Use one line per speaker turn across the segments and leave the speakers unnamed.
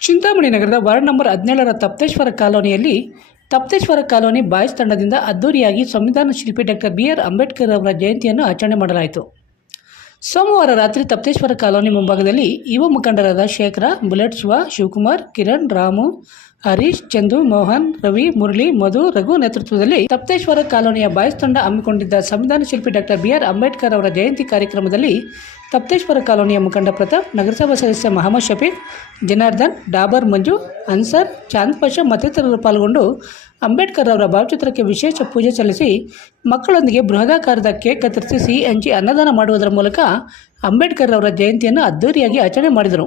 ಚಿಂತಾಮಣಿ ನಗರದ ward number ಹದಿನೇಳರ ತಪ್ತೇಶ್ವರ ಕಾಲೋನಿಯಲ್ಲಿ ತಪ್ತೇಶ್ವರ ಕಾಲೋನಿ ಬಾಯ್ಸ್ ತಂಡದಿಂದ ಅದ್ದೂರಿಯಾಗಿ ಸಂವಿಧಾನ ಶಿಲ್ಪಿ ಡಾಕ್ಟರ್ ಬಿ ಆರ್ ಅಂಬೇಡ್ಕರ್ ಅವರ ಜಯಂತಿಯನ್ನು ಆಚರಣೆ ಮಾಡಲಾಯಿತು. ಸೋಮವಾರ ರಾತ್ರಿ ತಪ್ತೇಶ್ವರ ಕಾಲೋನಿ ಮುಂಭಾಗದಲ್ಲಿ ಯುವ ಮುಖಂಡರಾದ ಶೇಖರ, ಬುಲೆಟ್ ಶಿವ ಶಿವಕುಮಾರ್, ಕಿರಣ್, ರಾಮು, ಹರೀಶ್, ಚಂದು, ಮೋಹನ್, ರವಿ, ಮುರಳಿ, ಮಧು, ರಘು ನೇತೃತ್ವದಲ್ಲಿ ತಪ್ತೇಶ್ವರ ಕಾಲೋನಿಯ ಬಾಯ್ಸ್ ತಂಡ ಹಮ್ಮಿಕೊಂಡಿದ್ದ ಸಂವಿಧಾನ ಶಿಲ್ಪಿ ಡಾಕ್ಟರ್ ಬಿ ಆರ್ ಅಂಬೇಡ್ಕರ್ ಅವರ ಜಯಂತಿ ಕಾರ್ಯಕ್ರಮದಲ್ಲಿ ತಪ್ತೇಶ್ವರ ಕಾಲೋನಿಯ ಮುಖಂಡ ಪ್ರತಾಪ್ ನಗರಸಭಾ ಸದಸ್ಯ ಮಹಮ್ಮದ್ ಶಫೀಕ್ ಜನಾರ್ದನ್ ಡಾಬರ್ ಮಂಜು ಅನ್ಸರ್ ಚಾಂದ್ ಪಾಷಾ ಮತ್ತಿತರರು ಪಾಲ್ಗೊಂಡು ಅಂಬೇಡ್ಕರ್ ಅವರ ಭಾವಚಿತ್ರಕ್ಕೆ ವಿಶೇಷ ಪೂಜೆ ಸಲ್ಲಿಸಿ ಮಕ್ಕಳೊಂದಿಗೆ ಬೃಹದಾಕಾರದ ಕೇಕ್ ಕತ್ತರಿಸಿ ಸಿಹಿ ಹಂಚಿ ಅನ್ನದಾನ ಮಾಡುವುದರ ಮೂಲಕ ಅಂಬೇಡ್ಕರ್ ಅವರ ಜಯಂತಿಯನ್ನು ಅದ್ದೂರಿಯಾಗಿ ಆಚರಣೆ ಮಾಡಿದರು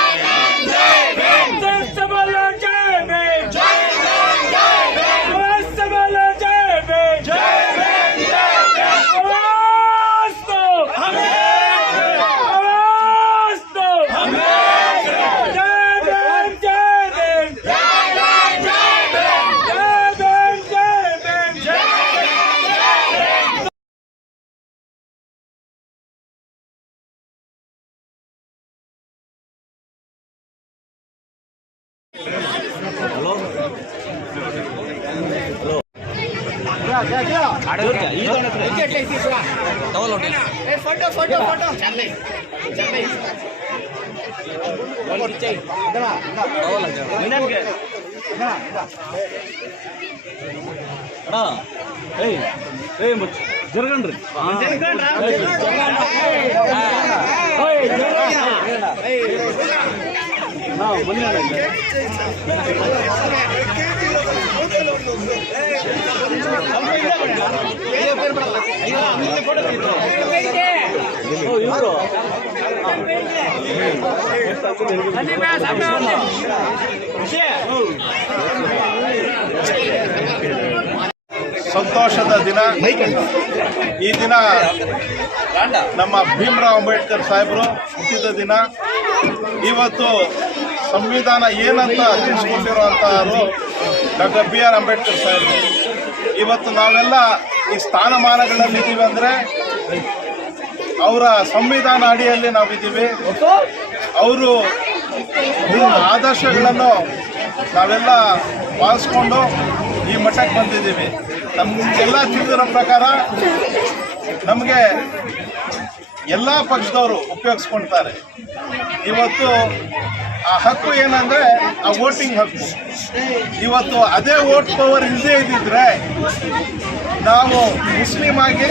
ಫೋಟೋ ಫೋಟೋ ಫೋಟೋ
ಏಯ್ ಏಯ್ ಮತ್ ಜರಗಣ್ರಿ ನಾವು ಮನೆ
ಸಂತೋಷದ ದಿನ. ಈ ದಿನ ನಮ್ಮ ಭೀಮರಾವ್ ಅಂಬೇಡ್ಕರ್ ಸಾಹೇಬರು ಹುಟ್ಟಿದ ದಿನ. ಇವತ್ತು ಸಂವಿಧಾನ ಏನಂತ ತಿಳಿಸ್ಕೊಂಡಿರುವಂತಹವರು ಡಾಕ್ಟರ್ ಬಿ ಆರ್ ಅಂಬೇಡ್ಕರ್ ಸಾಹೇಬರು. ಇವತ್ತು ನಾವೆಲ್ಲ ಈ ಸ್ಥಾನಮಾನಗಳಲ್ಲಿ ಇದ್ದೀವಿ ಅಂದರೆ ಅವರ ಸಂವಿಧಾನ ಅಡಿಯಲ್ಲಿ ನಾವಿದ್ದೀವಿ ಅವರು ಆದರ್ಶಗಳನ್ನು ನಾವೆಲ್ಲ ಪಾಲಿಸ್ಕೊಂಡು ಈ ಮಟ್ಟಕ್ಕೆ ಬಂದಿದ್ದೀವಿ. ನಮಗೆಲ್ಲ ತಿಳಿದಿರೋ ಪ್ರಕಾರ ನಮಗೆ ಎಲ್ಲ ಪಕ್ಷದವರು ಉಪಯೋಗಿಸ್ಕೊಳ್ತಾರೆ. ಇವತ್ತು ಆ ಹಕ್ಕು ಏನಂದ್ರೆ ಆ ವೋಟಿಂಗ್ ಹಕ್ಕು. ಇವತ್ತು ಅದೇ ವೋಟ್ ಪವರ್ ಇಲ್ಲದೆ ಇದ್ದಿದ್ರೆ ನಾವು ಮುಸ್ಲಿಂ ಆಗಿ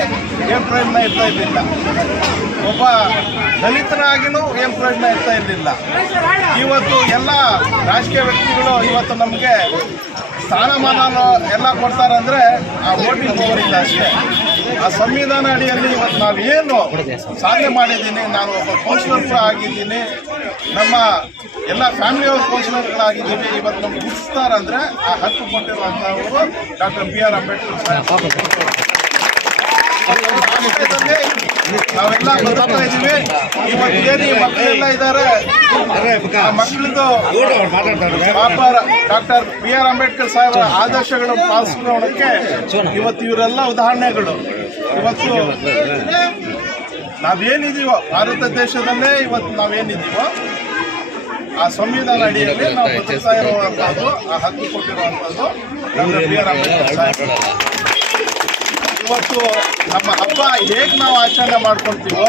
ಏನ್ ಪ್ರಯೋಜನ ಇರ್ತಾ ಇರಲಿಲ್ಲ ಒಬ್ಬ ದಲಿತನಾಗಿನೂ ಏನ್ ಪ್ರಯೋಜನ ಇರ್ತಾ ಇರಲಿಲ್ಲ ಇವತ್ತು ಎಲ್ಲ ರಾಜಕೀಯ ವ್ಯಕ್ತಿಗಳು ಇವತ್ತು ನಮಗೆ ಸ್ಥಾನಮಾನ ಎಲ್ಲ ಕೊಡ್ತಾರೆ ಅಂದ್ರೆ ಆ ವೋಟಿಂಗ್ ಪವರ್ ಇಲ್ಲ ಅಷ್ಟೇ. ಆ ಸಂವಿಧಾನ ಅಡಿಯಲ್ಲಿ ಇವತ್ತು ನಾವು ಏನು ಸಾಧನೆ ಮಾಡಿದ್ದೀನಿ, ನಾನು ಒಬ್ಬ ಕೌನ್ಸಿಲರ್ ಕೂಡ ಆಗಿದ್ದೀನಿ, ನಮ್ಮ ಎಲ್ಲ ಫ್ಯಾಮಿಲಿ ಅವ್ರ ಕೌನ್ಸಿಲರ್ಗಳಾಗಿದ್ದೀವಿ ಇವತ್ತು ನಮ್ಗೆ ಗುರುತಿಸ್ತಾರಂದ್ರೆ ಆ ಹಕ್ಕು ಕೊಟ್ಟಿರುವಂತಹವರು ಡಾಕ್ಟರ್ ಬಿ ಆರ್ ಅಂಬೇಡ್ಕರ್ ನಾವೆಲ್ಲ ಬದುಕ್ತಾ ಇದೀವಿ ಇವತ್ತು ಏನು ಮಕ್ಕಳೆಲ್ಲ ಇದ್ದಾರೆ ಆ ಮಕ್ಕಳದು ವ್ಯಾಪಾರ ಡಾಕ್ಟರ್ ಬಿ ಆರ್ ಅಂಬೇಡ್ಕರ್ ಸಾಹೇಬರ ಆದರ್ಶಗಳು ಪಾಲಿಸ್ಕೊಳ್ಳೋಣಕ್ಕೆ ಇವತ್ತು ಇವರೆಲ್ಲ ಉದಾಹರಣೆಗಳು ಇವತ್ತು ನಾವೇನಿದೀವೋ ಭಾರತ ದೇಶದಲ್ಲೇ ಇವತ್ತು ನಾವೇನಿದ್ದೀವೋ ಆ ಸಂವಿಧಾನ ಅಡಿಯಲ್ಲಿ ನಾವು ಬದುಕ್ತಾ ಇರುವಂತಹದ್ದು ಆ ಹಕ್ಕು ಕೊಟ್ಟಿರುವಂತದ್ದು ಡಾಕ್ಟರ್ ಬಿ ಆರ್ ಅಂಬೇಡ್ಕರ್ ಇವತ್ತು ನಮ್ಮ ಹಬ್ಬ ಹೇಗೆ ನಾವು ಆಚರಣೆ ಮಾಡ್ಕೊಳ್ತೀವೋ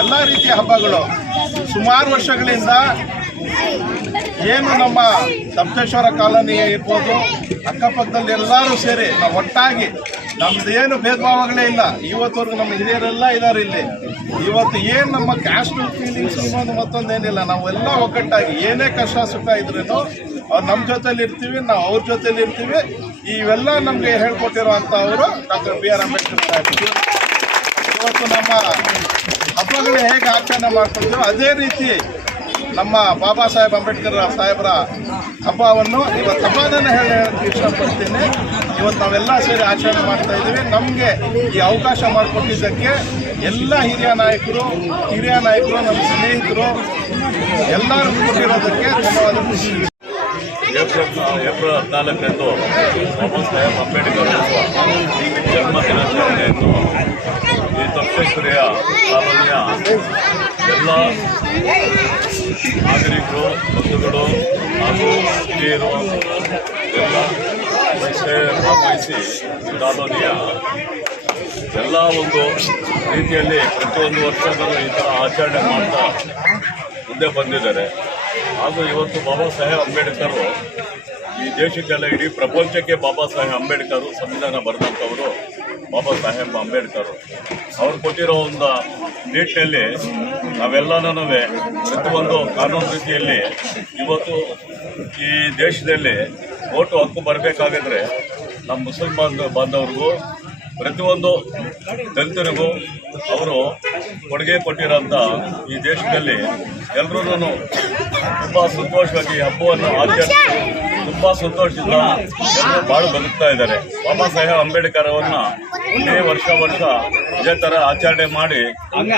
ಎಲ್ಲ ರೀತಿಯ ಹಬ್ಬಗಳು. ಸುಮಾರು ವರ್ಷಗಳಿಂದ ಏನು ನಮ್ಮ ಸಪ್ತೇಶ್ವರ ಕಾಲೋನಿ ಇರ್ಬೋದು, ಅಕ್ಕಪಕ್ಕದಲ್ಲಿ ಎಲ್ಲರೂ ಸೇರಿ ನಾವು ಒಟ್ಟಾಗಿ ನಮ್ದು ಏನು ಭೇದ ಭಾವಗಳೇ ಇಲ್ಲ. ಇವತ್ತವರೆಗೂ ನಮ್ಮ ಹಿರಿಯರೆಲ್ಲ ಇದ್ದಾರೆ ಇಲ್ಲಿ. ಇವತ್ತು ಏನು ನಮ್ಮ ಕ್ಯಾಸ್ಟ್ ಫೀಲಿಂಗ್ಸ್ ಇನ್ನೊಂದು ಮತ್ತೊಂದೇನಿಲ್ಲ. ನಾವೆಲ್ಲ ಒಗ್ಗಟ್ಟಾಗಿ ಏನೇ ಕಷ್ಟ ಸುಖ ಇದ್ರೂ ಅವ್ರು ನಮ್ಮ ಜೊತೆಲಿ ಇರ್ತೀವಿ, ನಾವು ಅವ್ರ ಜೊತೆಲಿ ಇರ್ತೀವಿ. ಇವೆಲ್ಲ ನಮಗೆ ಹೇಳ್ಕೊಟ್ಟಿರುವಂಥವರು ಡಾಕ್ಟರ್ ಬಿ ಆರ್ ಅಂಬೇಡ್ಕರ್ ಸಾಹೇಬರು. ಇವತ್ತು ನಮ್ಮ ಹಬ್ಬಗಳು ಹೇಗೆ ಆಚರಣೆ ಮಾಡ್ಕೊಳ್ತೀವೋ ಅದೇ ರೀತಿ ನಮ್ಮ ಬಾಬಾ ಸಾಹೇಬ್ ಅಂಬೇಡ್ಕರ್ ಸಾಹೇಬರ ಹಬ್ಬವನ್ನು ಇವತ್ತು ಹಬ್ಬದನ್ನು ಹೇಳಿ ಇಷ್ಟಪಡ್ತೀನಿ. ಇವತ್ತು ನಾವೆಲ್ಲ ಸೇರಿ ಆಚರಣೆ ಮಾಡ್ತಾ ಇದ್ದೀವಿ. ನಮಗೆ ಈ ಅವಕಾಶ ಮಾಡಿಕೊಟ್ಟಿದ್ದಕ್ಕೆ ಎಲ್ಲ ಹಿರಿಯ ನಾಯಕರು ಹಿರಿಯ ನಾಯಕರು, ನಮ್ಮ ಸ್ನೇಹಿತರು ಎಲ್ಲರೂ ಕೊಟ್ಟಿರೋದಕ್ಕೆ ಧನ್ಯವಾದಗಳು.
ಏಪ್ರಿಲ್ ಹದಿನಾಲ್ಕರಂದು ಬಾಬಾ ಸಾಹೇಬ್ ಅಂಬೇಡ್ಕರ್ ಜನ್ಮ ದಿನಾಚರಣೆಯನ್ನು ಈ ತಪ್ಪೇಶ್ವರಿಯ ಕಾಲೋನಿಯ ಎಲ್ಲ ನಾಗರಿಕರು, ಬಂಧುಗಳು ಹಾಗೂ ಹಿರಿಯರು ಎಲ್ಲ ಭಾಗವಹಿಸಿ ಕಾಲೋನಿಯ ಎಲ್ಲ ಒಂದು ರೀತಿಯಲ್ಲಿ ಪ್ರತಿಯೊಂದು ವರ್ಷದಲ್ಲೂ ಈ ಥರ ಆಚರಣೆ ಮಾಡ್ತಾ ಮುಂದೆ ಬಂದಿದ್ದಾರೆ. ಹಾಗೂ ಇವತ್ತು ಬಾಬಾ ಸಾಹೇಬ್ ಅಂಬೇಡ್ಕರ್ ಈ ದೇಶಕ್ಕೆಲ್ಲ ಇಡೀ ಪ್ರಪಂಚಕ್ಕೆ ಬಾಬಾ ಸಾಹೇಬ್ ಅಂಬೇಡ್ಕರ್, ಸಂವಿಧಾನ ಬರೆದಂಥವರು ಬಾಬಾ ಸಾಹೇಬ್ ಅಂಬೇಡ್ಕರ್. ಅವ್ರು ಕೊಟ್ಟಿರೋ ಒಂದು ನಿಟ್ಟಿನಲ್ಲಿ ನಾವೆಲ್ಲನೂ ಪ್ರತಿಯೊಂದು ಕಾನೂನು ರೀತಿಯಲ್ಲಿ ಇವತ್ತು ಈ ದೇಶದಲ್ಲಿ ಓಟು ಹಕ್ಕು ಬರಬೇಕಾಗಿದ್ರೆ ನಮ್ಮ ಮುಸಲ್ಮಾನ್ ಬಾಂಧವ್ರಿಗೂ ಪ್ರತಿಯೊಂದು ದಲಿತರಿಗೂ ಅವರು ಕೊಡುಗೆ ಕೊಟ್ಟಿರೋಂಥ ಈ ದೇಶದಲ್ಲಿ ಎಲ್ಲರೂ ತುಂಬ ಸಂತೋಷವಾಗಿ ಹಬ್ಬವನ್ನು ಆಚರಿಸಿ ತುಂಬ ಸಂತೋಷದಿಂದ ಎಲ್ಲರೂ ಬಾಳು ಬದುಕ್ತಾ ಇದ್ದಾರೆ. ಬಾಬಾ ಸಾಹೇಬ್ ಅಂಬೇಡ್ಕರ್ ಅವರನ್ನ ಇದೇ ವರ್ಷ ವರ್ಷ ಇದೇ ಥರ ಆಚರಣೆ ಮಾಡಿ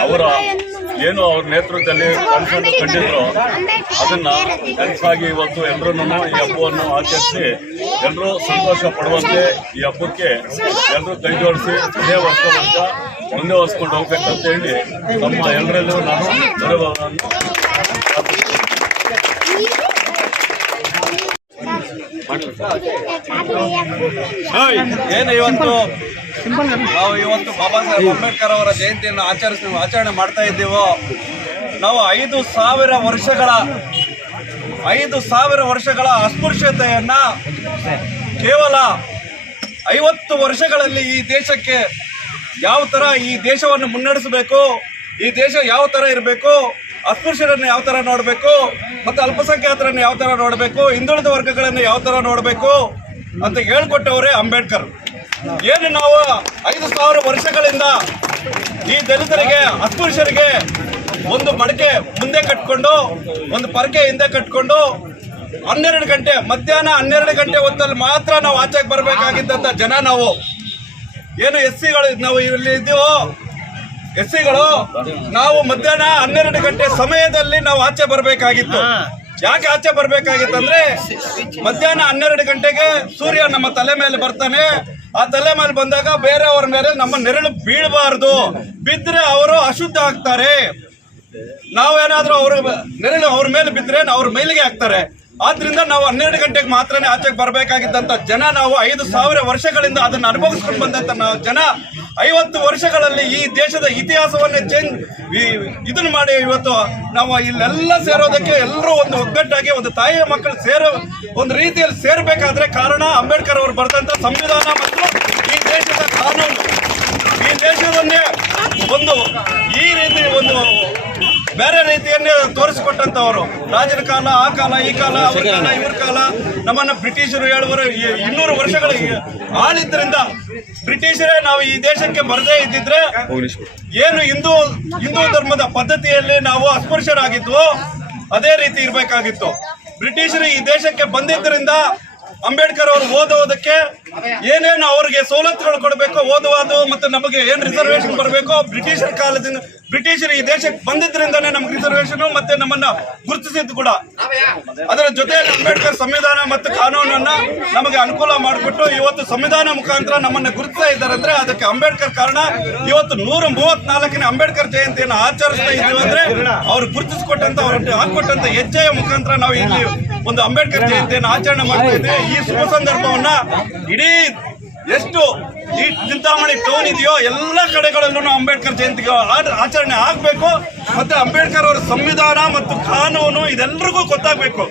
ಅವರ ಏನು ಅವ್ರ ನೇತೃತ್ವದಲ್ಲಿ ಕನಸನ್ನು ಕಂಡಿದ್ರು. ಅದನ್ನ ಕನಸಾಗಿ ಇವತ್ತು ಎಲ್ಲರೂ ಈ ಹಬ್ಬವನ್ನು ಆಚರಿಸಿ ಎಲ್ಲರೂ ಸಂತೋಷ ಪಡುವಂತೆ ಈ ಹಬ್ಬಕ್ಕೆ ಎಲ್ಲರೂ ಕೈ ಜೋಡಿಸಿ ಇದೇ ವರ್ಷ ವರ್ಷ ಮುಂದೆ ಹೋಗ್ಬೇಕಂತ ಹೇಳಿ ನಮ್ಮ ಎಲ್ಲರಲ್ಲೂ ನಾನು ಧನ್ಯವಾದವನ್ನು
ಏನು ಇವತ್ತು? ನಾವು ಇವತ್ತು ಬಾಬಾ ಸಾಹೇಬ್ ಅಂಬೇಡ್ಕರ್ ಅವರ ಜಯಂತಿಯನ್ನು ಆಚರಿಸ್, ಆಚರಣೆ ಮಾಡ್ತಾ ಇದ್ದೀವೋ? ನಾವು ಐದು ಸಾವಿರ ವರ್ಷಗಳ, ಐದು ಸಾವಿರ ವರ್ಷಗಳ ಅಸ್ಪೃಶ್ಯತೆಯನ್ನ ಕೇವಲ ಐವತ್ತು ವರ್ಷಗಳಲ್ಲಿ ಈ ದೇಶಕ್ಕೆ ಯಾವ ಥರ ಈ ದೇಶವನ್ನು ಮುನ್ನಡೆಸಬೇಕು, ಈ ದೇಶ ಯಾವ ಥರ ಇರಬೇಕು ಅಸ್ಪೃಶ್ಯರನ್ನು ಯಾವ ಥರ ನೋಡಬೇಕು? ಮತ್ತು ಅಲ್ಪಸಂಖ್ಯಾತರನ್ನು ಯಾವ ಥರ ನೋಡಬೇಕು? ಹಿಂದುಳಿದ ವರ್ಗಗಳನ್ನು ಯಾವ ಥರ ನೋಡಬೇಕು? ಅಂತ ಹೇಳ್ಕೊಟ್ಟವರೇ ಅಂಬೇಡ್ಕರ್. ಏನು ನಾವು ಐದು ಸಾವಿರ ವರ್ಷಗಳಿಂದ ಈ ದಲಿತರಿಗೆ, ಅಸ್ಪೃಶ್ಯರಿಗೆ ಒಂದು ಮಡಕೆ ಮುಂದೆ ಕಟ್ಕೊಂಡು, ಒಂದು ಪರಕೆ ಹಿಂದೆ ಕಟ್ಕೊಂಡು ಹನ್ನೆರಡು ಗಂಟೆ, ಮಧ್ಯಾಹ್ನ ಹನ್ನೆರಡು ಗಂಟೆ ಹೊತ್ತಲ್ಲಿ ಮಾತ್ರ ನಾವು ಆಚೆಗೆ ಬರಬೇಕಾಗಿದ್ದಂಥ ಜನ ನಾವು. ಏನು ಎಸ್ ಸಿಗಳು ನಾವು ಇಲ್ಲಿ ಇದ್ದೀವೋ ಎಸ್ ಸಿಗಳು ನಾವು ಮಧ್ಯಾಹ್ನ ಹನ್ನೆರಡು ಗಂಟೆ ಸಮಯದಲ್ಲಿ ನಾವು ಆಚೆ ಬರಬೇಕಾಗಿತ್ತು. ಯಾಕೆ ಆಚೆ ಬರ್ಬೇಕಾಗಿತ್ತಂದ್ರೆ ಮಧ್ಯಾಹ್ನ ಹನ್ನೆರಡು ಗಂಟೆಗೆ ಸೂರ್ಯ ನಮ್ಮ ತಲೆ ಮೇಲೆ ಬರ್ತಾನೆ. ಆ ತಲೆ ಮೇಲೆ ಬಂದಾಗ ಬೇರೆಯವ್ರ ಮೇಲೆ ನಮ್ಮ ನೆರಳು ಬೀಳಬಾರದು. ಬಿದ್ರೆ ಅವರು ಅಶುದ್ಧ ಆಗ್ತಾರೆ. ನಾವೇನಾದ್ರೂ ಅವರು ನೆರಳು ಅವ್ರ ಮೇಲೆ ಬಿದ್ರೆ ಅವ್ರ ಮೇಲಿಗೆ ಹಾಕ್ತಾರೆ. ಆದ್ರಿಂದ ನಾವು ಹನ್ನೆರಡು ಗಂಟೆಗೆ ಮಾತ್ರನೇ ಆಚೆಗೆ ಬರಬೇಕಾಗಿದ್ದಂತ ಜನ ನಾವು ಐದು ಸಾವಿರ ವರ್ಷಗಳಿಂದ ಅದನ್ನ ಅನುಭವಿಸ್ಕೊಂಡು ಬಂದಂತ ನಾವು ಜನ ಐವತ್ತು ವರ್ಷಗಳಲ್ಲಿ ಈ ದೇಶದ ಇತಿಹಾಸವನ್ನೇ ಚೇಂಜ್ ಇದನ್ನು ಮಾಡಿ ಇವತ್ತು ನಾವು ಇಲ್ಲೆಲ್ಲ ಸೇರೋದಕ್ಕೆ ಎಲ್ಲರೂ ಒಂದು ಒಗ್ಗಟ್ಟಾಗಿ ಒಂದು ತಾಯಿಯ ಮಕ್ಕಳು ಸೇರೋ ಒಂದು ರೀತಿಯಲ್ಲಿ ಸೇರಬೇಕಾದ್ರೆ ಕಾರಣ ಅಂಬೇಡ್ಕರ್ ಅವರು ಬರೆದಂತ ಸಂವಿಧಾನ ಮತ್ತು ಈ ದೇಶದ ಕಾನೂನು. ಈ ದೇಶದನ್ನೇ ಒಂದು ಈ ರೀತಿ ಒಂದು ಬೇರೆ ರೀತಿಯನ್ನೇ ತೋರಿಸಿಕೊಟ್ಟಂತವರು. ರಾಜರ ಕಾಲ ಆ ಕಾಲ ಈ ಕಾಲ ಅವ್ರ ಕಾಲ ಇವ್ರ ಕಾಲ. ನಮ್ಮನ್ನ ಬ್ರಿಟಿಷರು ಹೇಳುವರು ಇನ್ನೂರು ವರ್ಷಗಳ ಆಳಿದ್ರಿಂದ ಬ್ರಿಟಿಷರೇ ನಾವು ಈ ದೇಶಕ್ಕೆ ಬರದೇ ಇದ್ದಿದ್ರೆ ಏನು ಹಿಂದೂ ಹಿಂದೂ ಧರ್ಮದ ಪದ್ಧತಿಯಲ್ಲಿ ನಾವು ಅಸ್ಪೃಶ್ಯರಾಗಿದ್ವು. ಅದೇ ರೀತಿ ಇರಬೇಕಾಗಿತ್ತು. ಬ್ರಿಟಿಷರು ಈ ದೇಶಕ್ಕೆ ಬಂದಿದ್ದರಿಂದ ಅಂಬೇಡ್ಕರ್ ಅವರು ಓದೋದಕ್ಕೆ ಏನೇನು ಅವ್ರಿಗೆ ಸವಲತ್ತುಗಳು ಕೊಡಬೇಕು, ಓದುವುದು ಮತ್ತು ನಮಗೆ ಏನು ರಿಸರ್ವೇಶನ್ ಬರಬೇಕು ಬ್ರಿಟಿಷರ ಕಾಲದಿಂದ, ಬ್ರಿಟಿಷರು ಈ ದೇಶಕ್ಕೆ ಬಂದಿದ್ದರಿಂದನೇ ನಮ್ಗೆ ರಿಸರ್ವೇಶನ್ ಮತ್ತೆ ನಮ್ಮನ್ನ ಗುರುತಿಸಿದ್ದು ಕೂಡ. ಅದರ ಜೊತೆಯಲ್ಲಿ ಅಂಬೇಡ್ಕರ್ ಸಂವಿಧಾನ ಮತ್ತು ಕಾನೂನನ್ನ ನಮಗೆ ಅನುಕೂಲ ಮಾಡಿಬಿಟ್ಟು ಇವತ್ತು ಸಂವಿಧಾನ ಮುಖಾಂತರ ನಮ್ಮನ್ನ ಗುರುತಿಸ್ತಾ ಇದ್ದಾರೆ ಅಂದ್ರೆ ಅದಕ್ಕೆ ಅಂಬೇಡ್ಕರ್ ಕಾರಣ ಇವತ್ತು ನೂರ ಮೂವತ್ನಾಲ್ಕನೇ ಅಂಬೇಡ್ಕರ್ ಜಯಂತಿಯನ್ನು ಆಚರಿಸ್ತಾ ಇದ್ದೀವಿ ಅಂದ್ರೆ ಅವ್ರು ಗುರುತಿಸಿಕೊಟ್ಟಂತ, ಅವ್ರ ಹಾಕೊಟ್ಟಂತ ಹೆಜ್ಜೆಯ ಮುಖಾಂತರ ನಾವು ಇಲ್ಲಿ ಒಂದು ಅಂಬೇಡ್ಕರ್ ಜಯಂತಿಯನ್ನು ಆಚರಣೆ ಮಾಡ್ತಾ ಇದ್ರೆ ಈ ಶುಭ ಸಂದರ್ಭವನ್ನ ಇಡೀ ಎಷ್ಟು ಈ ಚಿಂತಾಮಣಿ ಟೋನ್ ಇದೆಯೋ ಎಲ್ಲ ಕಡೆಗಳಲ್ಲೂ ಅಂಬೇಡ್ಕರ್ ಜಯಂತಿ ಆಚರಣೆ ಆಗಬೇಕು. ಮತ್ತೆ ಅಂಬೇಡ್ಕರ್ ಅವರ ಸಂವಿಧಾನ ಮತ್ತು ಕಾನೂನು ಇದೆಲ್ಲರಿಗೂ ಗೊತ್ತಾಗಬೇಕು.